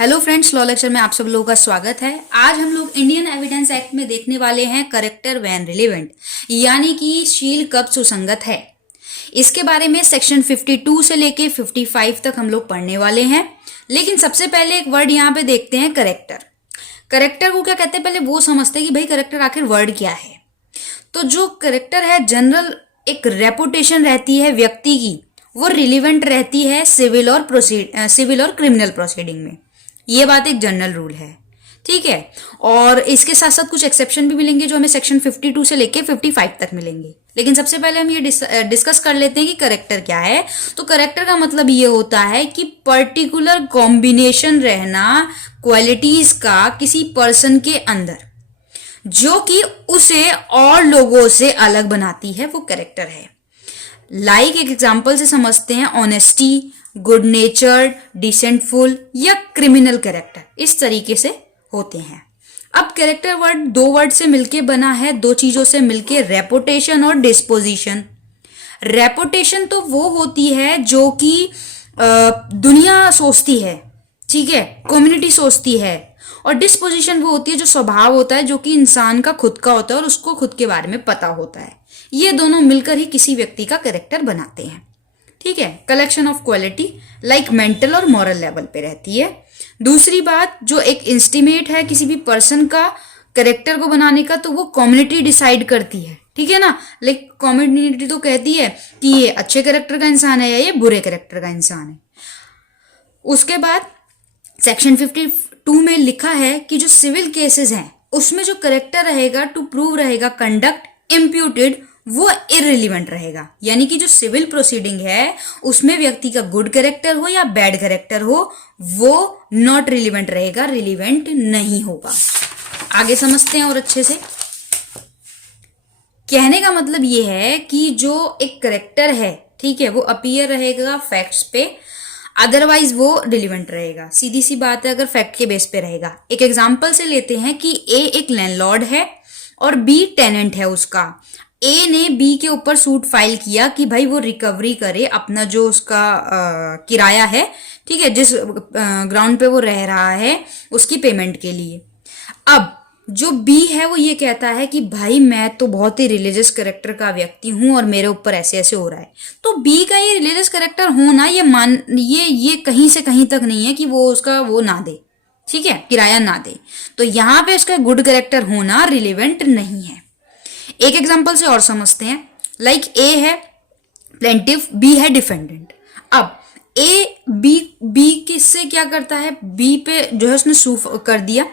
Hello friends, law lecture में आप सब लोगों का स्वागत है। आज हम लोग इंडियन एविडेंस एक्ट में देखने वाले हैं करेक्टर व्हेन रिलेवेंट, यानी कि शील कब सुसंगत है। इसके बारे में सेक्शन 52 से लेके 55 तक हम लोग पढ़ने वाले हैं। लेकिन सबसे पहले एक वर्ड यहाँ पे देखते हैं, करेक्टर। करेक्टर को क्या कहते हैं, पहले वो समझते हैं कि भाई करेक्टर आखिर वर्ड क्या है। तो जो करेक्टर है, जनरल एक रेपुटेशन रहती है व्यक्ति की, वो रिलेवेंट रहती है सिविल और क्रिमिनल प्रोसीडिंग में। ये बात एक जनरल रूल है, ठीक है। और इसके साथ साथ कुछ एक्सेप्शन भी मिलेंगे जो हमें सेक्शन 52 से लेके 55 तक मिलेंगे। लेकिन सबसे पहले हम ये डिस्कस कर लेते हैं कि करेक्टर क्या है। तो करेक्टर का मतलब ये होता है कि पर्टिकुलर कॉम्बिनेशन रहना क्वालिटीज का किसी पर्सन के अंदर, जो कि उसे और लोगों से अलग बनाती है, वो करेक्टर है। लाइक एक एग्जाम्पल से समझते हैं, ऑनेस्टी, गुड नेचर्ड, डिसेंटफुल या क्रिमिनल कैरेक्टर, इस तरीके से होते हैं। अब कैरेक्टर वर्ड दो वर्ड से मिलके बना है, दो चीजों से मिलके, रेपुटेशन और डिस्पोजिशन। रेपुटेशन तो वो होती है जो कि दुनिया सोचती है, ठीक है, कम्युनिटी सोचती है। और डिस्पोजिशन वो होती है जो स्वभाव होता है, जो कि इंसान का खुद का होता है और उसको खुद के बारे में पता होता है। ये दोनों मिलकर ही किसी व्यक्ति का कैरेक्टर बनाते हैं, ठीक है। Collection of quality like mental और मॉरल लेवल पे रहती है। दूसरी बात, जो एक एस्टिमेट है किसी भी पर्सन का कैरेक्टर को बनाने का, तो वो कम्युनिटी डिसाइड करती है, ठीक है ना। लाइक कम्युनिटी तो कहती है कि ये अच्छे कैरेक्टर का इंसान है या ये बुरे कैरेक्टर का इंसान है। उसके बाद सेक्शन 52 में लिखा है कि जो सिविल केसेस हैं उसमें जो कैरेक्टर रहेगा टू प्रूव रहेगा कंडक्ट इम्प्यूटेड, वो इररिलेवेंट रहेगा। यानी कि जो सिविल प्रोसीडिंग है उसमें व्यक्ति का गुड कैरेक्टर हो या बैड कैरेक्टर हो, वो नॉट रिलेवेंट रहेगा, रिलेवेंट नहीं होगा। आगे समझते हैं और अच्छे से। कहने का मतलब ये है कि जो एक कैरेक्टर है, ठीक है, वो अपीयर रहेगा फैक्ट्स पे, अदरवाइज वो रिलेवेंट रहेगा। सीधी सी बात है, अगर फैक्ट के बेस पे रहेगा। एक एग्जांपल से लेते हैं कि ए एक लैंडलॉर्ड है और बी टेनेंट है उसका। ए ने बी के ऊपर सूट फाइल किया कि भाई वो रिकवरी करे अपना जो उसका किराया है, ठीक है, जिस ग्राउंड पे वो रह रहा है उसकी पेमेंट के लिए। अब जो बी है वो ये कहता है कि भाई मैं तो बहुत ही रिलीजियस कैरेक्टर का व्यक्ति हूं और मेरे ऊपर ऐसे ऐसे हो रहा है। तो बी का ये रिलीजियस कैरेक्टर होना ये कहीं से कहीं तक नहीं है कि वो उसका वो ना दे, ठीक है, किराया ना दे। तो यहाँ पे उसका गुड कैरेक्टर होना रिलेवेंट नहीं है। एक एग्जांपल से और समझते हैं। लाइक ए है प्लेंटिफ, बी है डिफेंडेंट। अब ए बी किससे क्या करता है, बी पे जो है उसने सूफ कर दिया।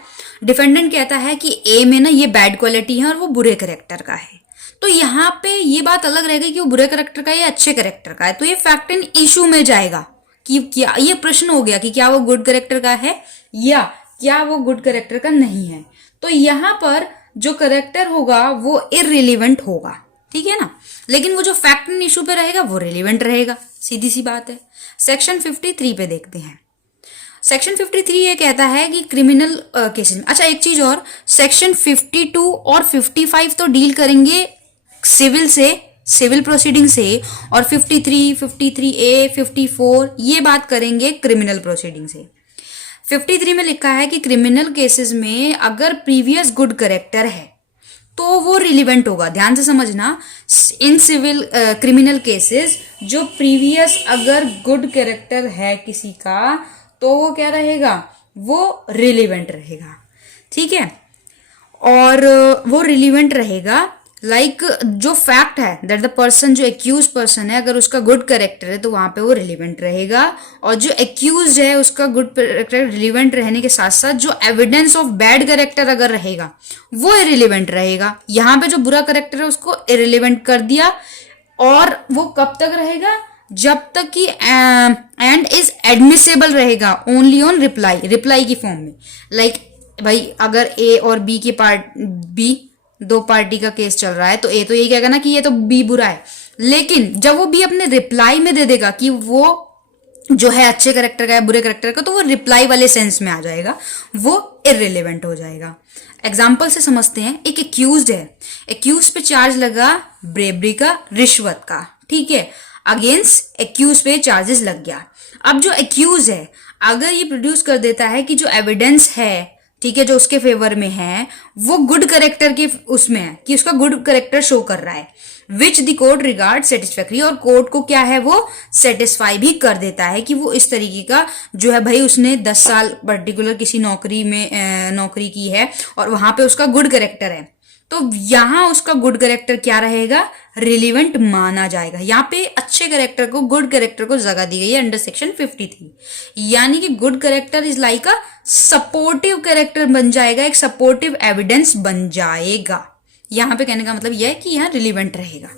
डिफेंडेंट कहता है कि ए में ना ये बैड क्वालिटी है और वो बुरे कैरेक्टर का है। तो यहाँ पे ये बात अलग रहेगी कि वो बुरे कैरेक्टर का है या अच्छे कैरेक्टर का है। तो ये फैक्ट एंड इशू में जाएगा कि क्या, ये प्रश्न हो गया कि क्या वो गुड कैरेक्टर का है या क्या वो गुड कैरेक्टर का नहीं है। तो यहाँ पर जो करेक्टर होगा वो इररिलेवेंट होगा, ठीक है ना। लेकिन वो जो फैक्ट एंड इशू पे रहेगा वो रिलेवेंट रहेगा, सीधी सी बात है। सेक्शन 53 पे देखते हैं। सेक्शन 53 ये कहता है कि क्रिमिनल केसेस में, अच्छा एक चीज और, सेक्शन 52 और 55 तो डील करेंगे सिविल से, सिविल प्रोसीडिंग से, और 53, 53A, 54 ये बात करेंगे क्रिमिनल प्रोसीडिंग से। 53 में लिखा है कि क्रिमिनल केसेस में अगर प्रीवियस गुड कैरेक्टर है तो वो रिलेवेंट होगा। ध्यान से समझना, इन सिविल क्रिमिनल केसेस जो प्रीवियस अगर गुड कैरेक्टर है किसी का, तो वो क्या रहेगा, वो रिलेवेंट रहेगा, ठीक है। और वो रिलेवेंट रहेगा लाइक जो फैक्ट है दैट द पर्सन, जो एक्यूज पर्सन है, अगर उसका गुड कैरेक्टर है तो वहां पे वो रिलेवेंट रहेगा। और जो एक्यूज है उसका गुड कैरेक्टर रिलेवेंट रहने के साथ साथ जो एविडेंस ऑफ बैड कैरेक्टर अगर रहेगा वो इररिलेवेंट रहेगा। यहाँ पे जो बुरा कैरेक्टर है उसको इररिलेवेंट कर दिया। और वो कब तक रहेगा, जब तक कि एंड इज एडमिसेबल रहेगा ओनली ऑन रिप्लाई की फॉर्म में। लाइक भाई अगर ए और बी की बी दो पार्टी का केस चल रहा है तो ए तो यही कहेगा ना कि ये तो बी बुरा है, लेकिन जब वो बी अपने रिप्लाई में दे देगा कि वो जो है अच्छे कैरेक्टर का है बुरे कैरेक्टर का, तो वो रिप्लाई वाले सेंस में आ जाएगा, वो इररिलेवेंट हो जाएगा। एग्जाम्पल से समझते हैं। एक एक्यूज्ड है, एक्यूज पे चार्ज लगा ब्रेबरी का, रिश्वत का, ठीक है, अगेंस्ट एक्यूज पे चार्जेस लग गया। अब जो एक्यूज है अगर ये प्रोड्यूस कर देता है कि जो एविडेंस है, ठीक है, जो उसके फेवर में है वो गुड करेक्टर के उसमें है, कि उसका गुड करेक्टर शो कर रहा है, which the court regard satisfactory, और कोर्ट को क्या है वो सेटिस्फाई भी कर देता है कि वो इस तरीके का जो है भाई उसने 10 साल पर्टिकुलर किसी नौकरी में नौकरी की है और वहां पे उसका गुड करेक्टर है, तो यहां उसका गुड करेक्टर क्या रहेगा, रिलीवेंट माना जाएगा। यहाँ पे अच्छे करेक्टर को, गुड करेक्टर को जगह दी गई है अंडर सेक्शन 53, यानी कि good character is like a supportive character बन जाएगा, एक सपोर्टिव एविडेंस बन जाएगा। यहां पे कहने का मतलब यह है कि यहां रिलीवेंट रहेगा।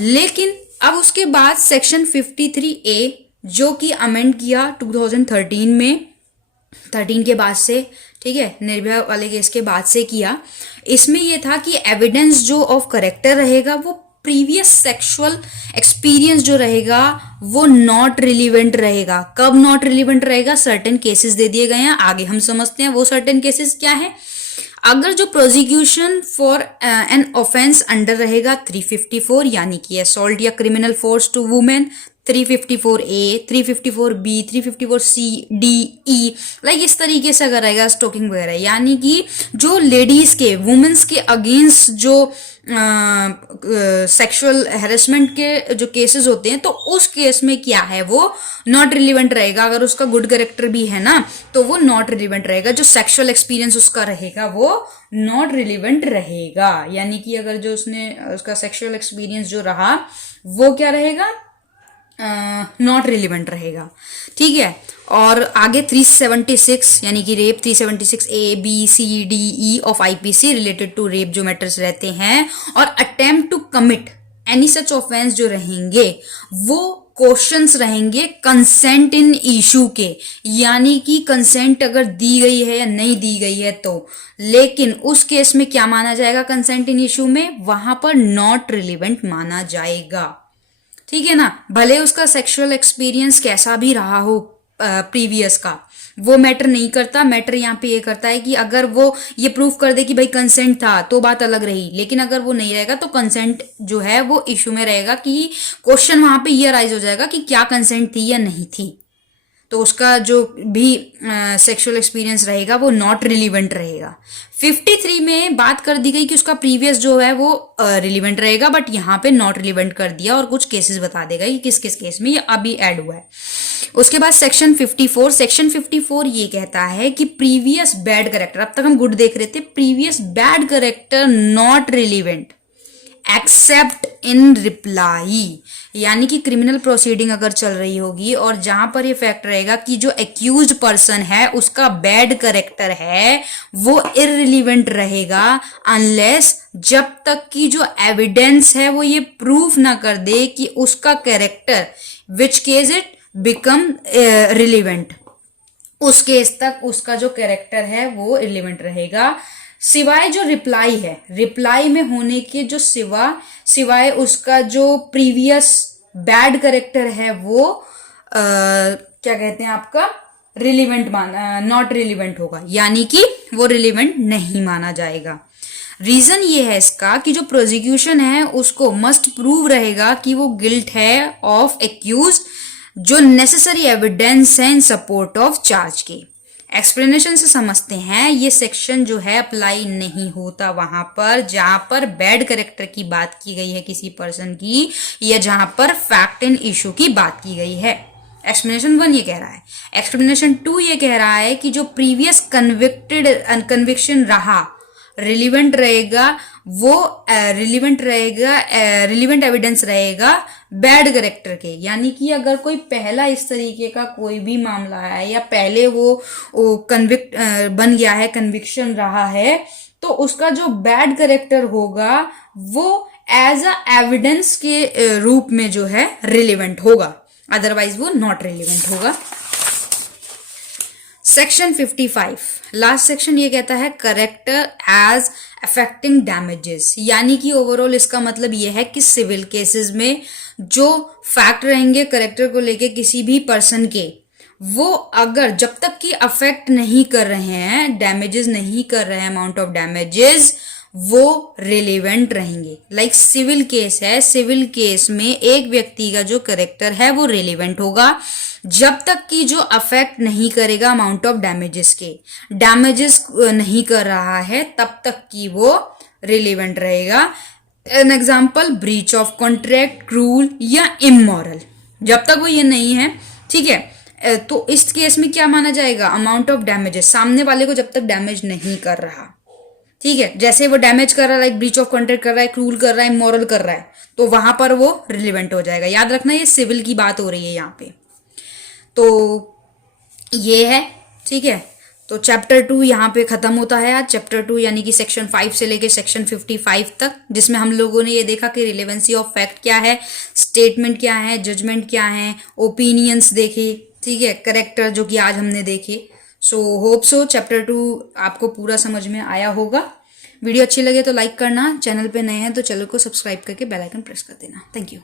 लेकिन अब उसके बाद सेक्शन 53A जो कि अमेंड किया 2013 में, 13 के बाद से, ठीक है, निर्भया वाले केस के बाद से किया। इसमें यह था कि एविडेंस जो ऑफ करेक्टर रहेगा वो प्रीवियस सेक्सुअल एक्सपीरियंस जो रहेगा वो नॉट रिलीवेंट रहेगा। कब नॉट रिलीवेंट रहेगा, सर्टेन केसेस दे दिए गए हैं, आगे हम समझते हैं वो सर्टेन केसेस क्या है। अगर जो prosecution for an offence under रहेगा 354 यानी कि असॉल्ट या criminal force to women, 354A, 354B, 354C, D, E, like इस तरीके से अगर रहेगा स्टोकिंग वगैरह, यानी कि जो लेडीज के, वुमेन्स के अगेंस्ट जो सेक्सुअल हेरेसमेंट के जो केसेस होते हैं, तो उस केस में क्या है वो नॉट रिलीवेंट रहेगा। अगर उसका गुड करेक्टर भी है ना तो वो नॉट रिलीवेंट रहेगा, जो सेक्सुअल एक्सपीरियंस उसका रहेगा वो नॉट रिलीवेंट रहेगा। यानी कि अगर जो उसका सेक्सुअल एक्सपीरियंस जो रहा वो क्या रहेगा, नॉट रिलीवेंट रहेगा, ठीक है। और आगे 376 यानी कि rape, 376A, B, C, D, E of IPC related to rape जो मैटर्स रहते हैं, और attempt to commit any such offence जो रहेंगे वो क्वेश्चंस रहेंगे कंसेंट इन इशू के, यानी कि कंसेंट अगर दी गई है या नहीं दी गई है तो, लेकिन उस केस में क्या माना जाएगा कंसेंट इन इशू में, वहां पर नॉट रिलीवेंट माना जाएगा, ठीक है ना। भले उसका सेक्सुअल एक्सपीरियंस कैसा भी रहा हो प्रीवियस का, वो मैटर नहीं करता। मैटर यहाँ पे ये करता है कि अगर वो ये प्रूफ कर दे कि भाई कंसेंट था तो बात अलग रही, लेकिन अगर वो नहीं रहेगा तो कंसेंट जो है वो इशू में रहेगा, कि क्वेश्चन वहां पे ये राइज हो जाएगा कि क्या कंसेंट थी या नहीं थी, तो उसका जो भी सेक्सुअल एक्सपीरियंस रहेगा वो नॉट रिलीवेंट रहेगा। 53 में बात कर दी गई कि उसका प्रीवियस जो है वो रिलीवेंट रहेगा, बट यहाँ पे नॉट रिलीवेंट कर दिया और कुछ केसेस बता देगा कि किस किस केस में ये अभी ऐड हुआ है। उसके बाद सेक्शन 54, सेक्शन 54 ये कहता है कि प्रीवियस बैड करेक्टर, अब तक हम गुड देख रहे थे, previous bad character not relevant accept in reply, यानी कि क्रिमिनल प्रोसीडिंग अगर चल रही होगी और जहां पर ये फैक्ट रहेगा कि जो एक्यूज्ड पर्सन है उसका बैड करेक्टर है, वो इररिलीवेंट रहेगा अनलेस, जब तक कि जो एविडेंस है वो ये प्रूफ ना कर दे कि उसका character, which case it become relevant, उस केस तक उसका जो कैरेक्टर है वो रिलीवेंट रहेगा। सिवाय जो रिप्लाई है, रिप्लाई में होने के जो सिवाय उसका जो प्रीवियस बैड करेक्टर है वो क्या कहते हैं आपका रिलीवेंट माना, नॉट रिलीवेंट होगा, यानी कि वो रिलीवेंट नहीं माना जाएगा। रीजन ये है इसका कि जो प्रोसिक्यूशन है उसको मस्ट प्रूव रहेगा कि वो गिल्ट है ऑफ एक्यूज, जो नेसेसरी एविडेंस है इन सपोर्ट ऑफ चार्ज की। एक्सप्लेनेशन से समझते हैं, ये सेक्शन जो है अप्लाई नहीं होता वहां पर जहां पर बैड करेक्टर की बात की गई है किसी पर्सन की, या जहां पर फैक्ट इन इशू की बात की गई है। एक्सप्लेनेशन 1 ये कह रहा है। एक्सप्लेनेशन 2 ये कह रहा है कि जो प्रीवियस कन्विक्शन रहा रिलीवेंट रहेगा, वो रिलीवेंट एविडेंस रहेगा बैड करेक्टर के, यानी कि अगर कोई पहला इस तरीके का कोई भी मामला है या पहले वो कन्विक्ट बन गया है, कन्विक्शन रहा है, तो उसका जो बैड करेक्टर होगा वो एज अ एविडेंस के रूप में जो है रिलीवेंट होगा, अदरवाइज वो नॉट रिलीवेंट होगा। सेक्शन 55 लास्ट सेक्शन ये कहता है करेक्टर एज अफेक्टिंग डैमेजेस, यानी कि ओवरऑल इसका मतलब ये है कि सिविल केसेस में जो फैक्ट रहेंगे करेक्टर को लेके किसी भी पर्सन के, वो अगर जब तक कि अफेक्ट नहीं कर रहे हैं, डैमेजेस नहीं कर रहे हैं, अमाउंट ऑफ डैमेजेस, वो रिलेवेंट रहेंगे। लाइक सिविल केस है, सिविल केस में एक व्यक्ति का जो करेक्टर है वो रिलेवेंट होगा जब तक कि जो अफेक्ट नहीं करेगा अमाउंट ऑफ डैमेजेस के, डैमेजेस नहीं कर रहा है तब तक कि वो रिलेवेंट रहेगा। An example breach of contract, cruel या इमोरल, जब तक वो ये नहीं है, ठीक है, तो इस केस में क्या माना जाएगा, अमाउंट ऑफ डैमेजेस, सामने वाले को जब तक डैमेज नहीं कर रहा, ठीक है, जैसे वो डैमेज कर रहा है, लाइक ब्रीच ऑफ कॉन्ट्रैक्ट कर रहा है, क्रूल कर रहा है, इमोरल कर रहा है, तो वहां पर वो रिलेवेंट हो जाएगा। याद रखना ये सिविल की बात हो रही है यहाँ पे। तो ये है, ठीक है। तो चैप्टर 2 यहाँ पे खत्म होता है आज। चैप्टर 2 यानी कि सेक्शन 5 से लेके सेक्शन 55 तक, जिसमें हम लोगों ने ये देखा कि रिलेवेंसी ऑफ फैक्ट क्या है, स्टेटमेंट क्या है, जजमेंट क्या है, ओपिनियंस देखे, ठीक है, करेक्टर जो कि आज हमने देखे। सो होप सो चैप्टर 2 आपको पूरा समझ में आया होगा। वीडियो अच्छी लगे तो लाइक करना, चैनल पे नए हैं तो चैनल को सब्सक्राइब करके बेल आइकन प्रेस कर देना। Thank you.